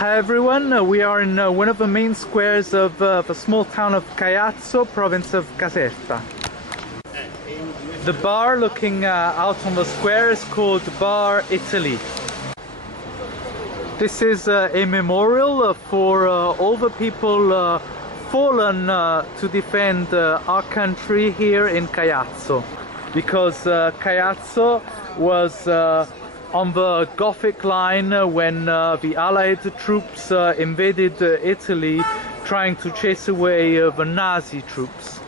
Hi everyone, we are in one of the main squares of the small town of Caiazzo, province of Caserta. The bar looking out on the square is called Bar Italy. This is a memorial for all the people fallen to defend our country here in Caiazzo, because Caiazzo was on the Gothic line when the Allied troops invaded Italy, trying to chase away the Nazi troops.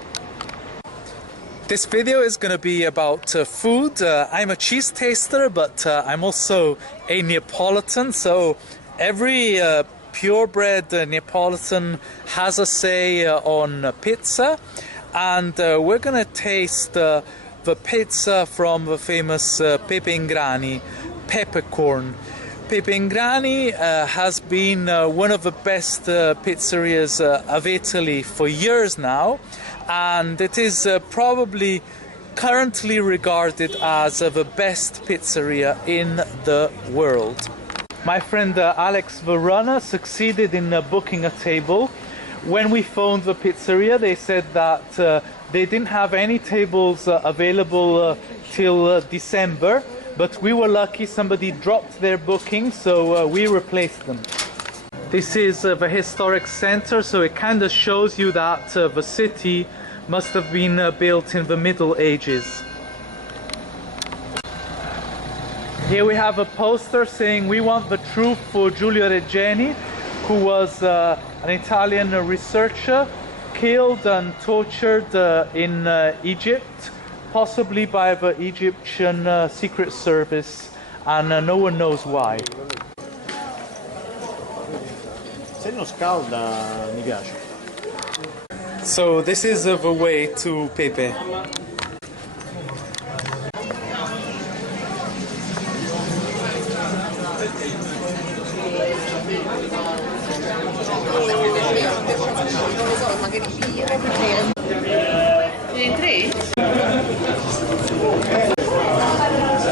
This video is going to be about food. I'm a cheese taster, but I'm also a Neapolitan, so every purebred Neapolitan has a say on pizza, and we're going to taste the pizza from the famous Pepe and Grani, peppercorn. Pepe and Grani has been one of the best pizzerias of Italy for years now, and it is probably currently regarded as the best pizzeria in the world. My friend Alex, the runner, succeeded in booking a table. When we phoned the pizzeria, they said that they didn't have any tables available till December, but we were lucky, somebody dropped their booking, so we replaced them. This is the historic center, so it kind of shows you that the city must have been built in the Middle Ages. Here we have a poster saying we want the truth for Giulio Regeni, who was an Italian researcher killed and tortured in Egypt, possibly by the Egyptian Secret Service, and no one knows why. Se non scalda, mi piace. So this is the way to Pepe.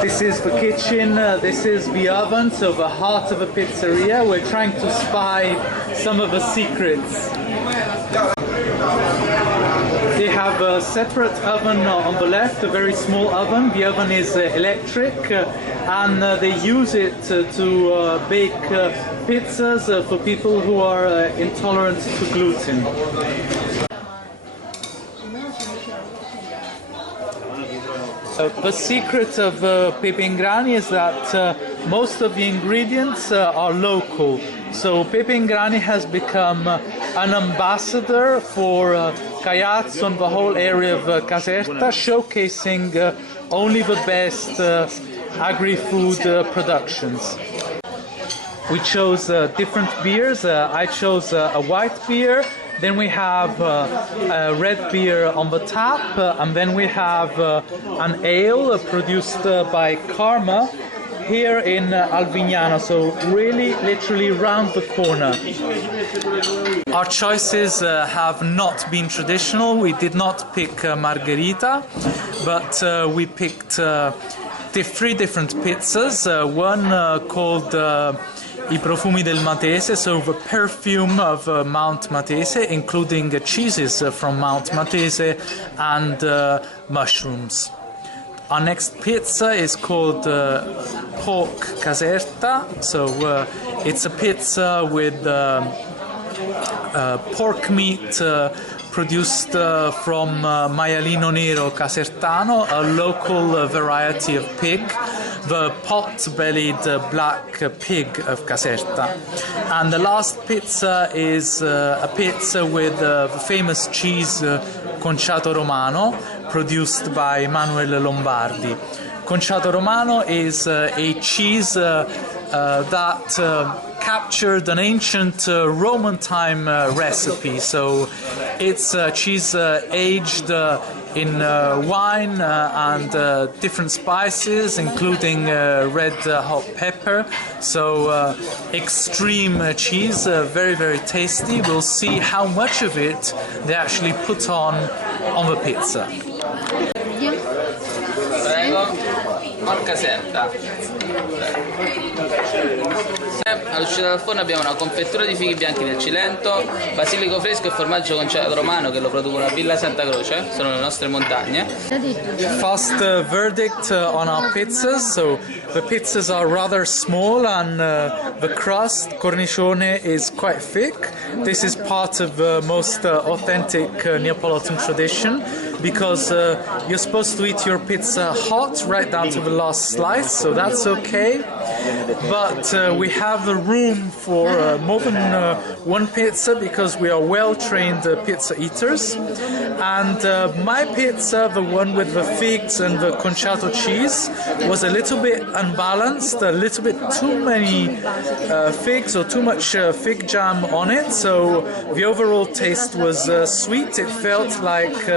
This is the kitchen, this is the oven, so the heart of a pizzeria. We're trying to spy some of the secrets. They have a separate oven on the left, a very small oven. The oven is electric, and they use it to bake pizzas for people who are intolerant to gluten. The secret of Pepe and Grani is that most of the ingredients are local. So Pepe and Grani has become an ambassador for Caiazzo and the whole area of Caserta, showcasing only the best agri-food productions. We chose different beers. I chose a white beer. Then we have a red beer on the tap, and then we have an ale produced by Karma here in Alvignano, so really literally round the corner. Our choices have not been traditional. We did not pick margherita, but we picked three different pizzas. One called I profumi del Matese, so the perfume of Mount Matese, including cheeses from Mount Matese and mushrooms. Our next pizza is called Pork Caserta, so it's a pizza with pork meat produced from maialino nero casertano, a local variety of pig, the pot-bellied black pig of Caserta. And the last pizza is a pizza with the famous cheese Conciato Romano, produced by Manuel Lombardi. Conciato Romano is a cheese that captured an ancient Roman time recipe. So it's cheese aged in wine and different spices, including red hot pepper. So extreme cheese, very, very tasty. We'll see how much of it they actually put on the pizza. Prego, porca setta. All'uscita dal forno abbiamo una confettura di fighi bianchi del Cilento, basilico fresco e formaggio concelato romano che lo producono a Villa Santa Croce, sono le nostre montagne. Fast verdict on our pizzas. So the pizzas are rather small and the crust, cornicione, is quite thick. This is part of the most authentic Neapolitan tradition because you're supposed to eat your pizza hot right down to the last slice, so that's okay. But we have the room for more than one pizza because we are well-trained pizza eaters. And my pizza, the one with the figs and the concerto cheese, was a little bit unbalanced, a little bit too many figs or too much fig jam on it, so the overall taste was sweet. It felt like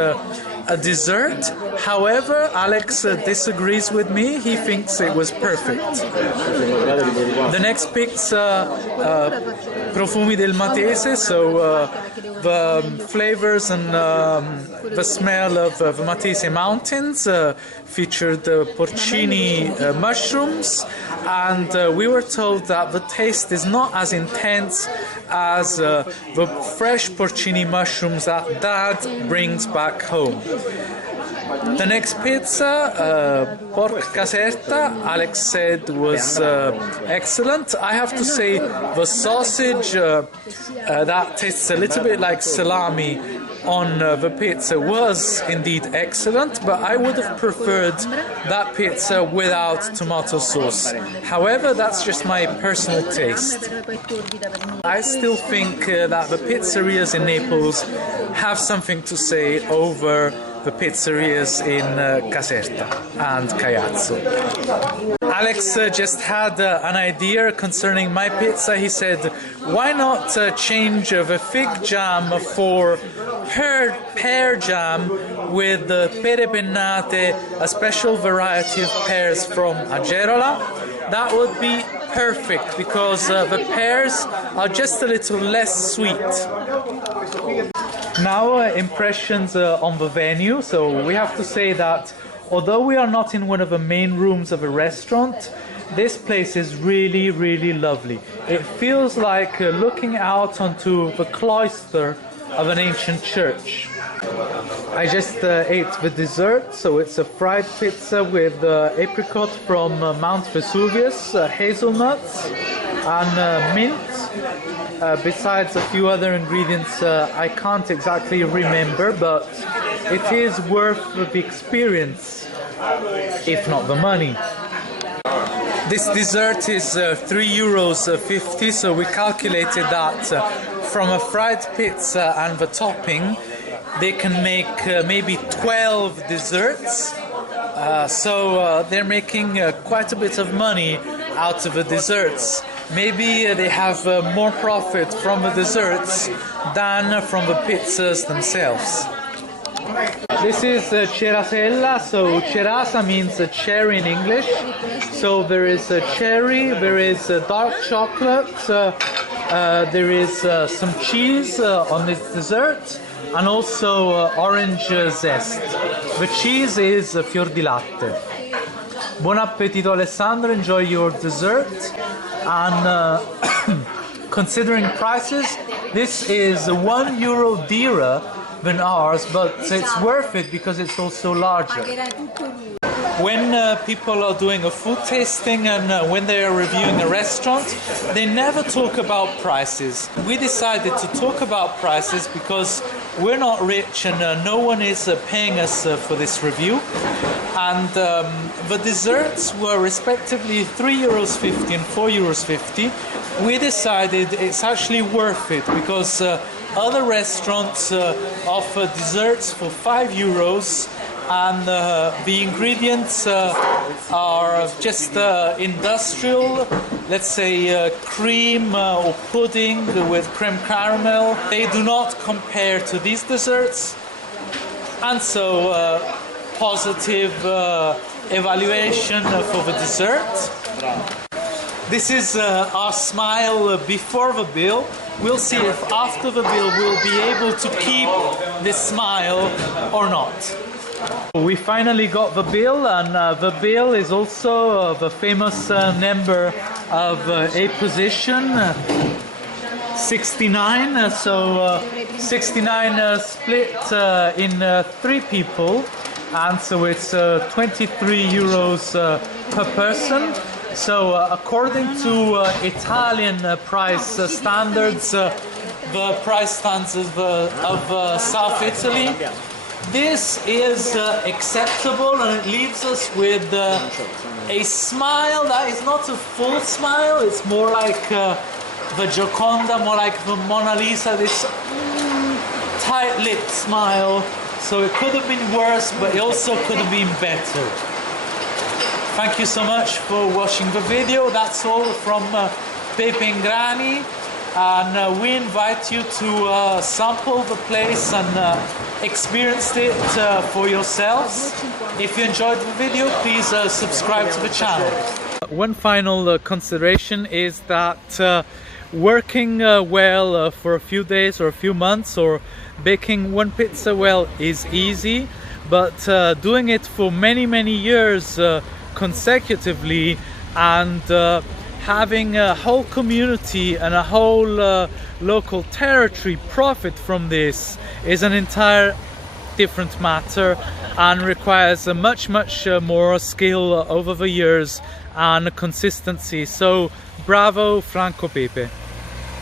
a dessert. However, Alex disagrees with me. He thinks it was perfect. The next pizza, profumi del Matese, so the flavors and the smell of the Matese mountains, featured porcini mushrooms, and we were told that the taste is not as intense as the fresh porcini mushrooms that Dad brings back home. The next pizza, pork caserta, Alex said was excellent. I have to say the sausage that tastes a little bit like salami on the pizza was indeed excellent, but I would have preferred that pizza without tomato sauce. However, that's just my personal taste. I still think that the pizzerias in Naples have something to say over the pizzerias in Caserta and Caiazzo. Alex just had an idea concerning my pizza. He said, why not change the fig jam for pear jam with pere pennate, a special variety of pears from Agerola? That would be perfect because the pears are just a little less sweet. Now impressions on the venue. So we have to say that although we are not in one of the main rooms of a restaurant, this place is really, really lovely. It feels like looking out onto the cloister of an ancient church. I just ate the dessert, so it's a fried pizza with apricot from Mount Vesuvius, hazelnuts and mint. Besides a few other ingredients I can't exactly remember, but it is worth the experience, if not the money. This dessert is €3.50, so we calculated that from a fried pizza and the topping they can make maybe 12 desserts, so they're making quite a bit of money out of the desserts. Maybe they have more profit from the desserts than from the pizzas themselves. This is cerasella, so cerasa means cherry in English. So there is cherry, there is dark chocolate, there is some cheese on this dessert, and also orange zest. The cheese is fior di latte. Buon appetito, Alessandro, enjoy your dessert. And considering prices, this is €1 dearer than ours, but it's worth it because it's also larger. When people are doing a food tasting and when they are reviewing a restaurant, they never talk about prices. We decided to talk about prices because we're not rich and no one is paying us for this review. And the desserts were respectively €3.50 and €4.50. We decided it's actually worth it because other restaurants offer desserts for €5 and the ingredients are just industrial, let's say cream or pudding with creme caramel. They do not compare to these desserts, and so positive evaluation for the dessert. This is our smile before the bill. We'll see if after the bill we'll be able to keep this smile or not. We finally got the bill, and the bill is also the famous number of a position, 69. So 69 split in 3 people, and so it's 23 euros per person. So according to Italian price standards, the price standards of South Italy, this is acceptable, and it leaves us with a smile that is not a full smile. It's more like the Gioconda, more like the Mona Lisa, this tight-lipped smile. So it could have been worse, but it also could have been better. Thank you so much for watching the video. That's all from Pepe and Grani, and we invite you to sample the place and experience it for yourselves. If you enjoyed the video, please subscribe to the channel. One final consideration is that working well for a few days or a few months, or baking one pizza well, is easy, but doing it for many years consecutively, and having a whole community and a whole local territory profit from this is an entire different matter, and requires a much more skill over the years and consistency. So bravo Franco Pepe.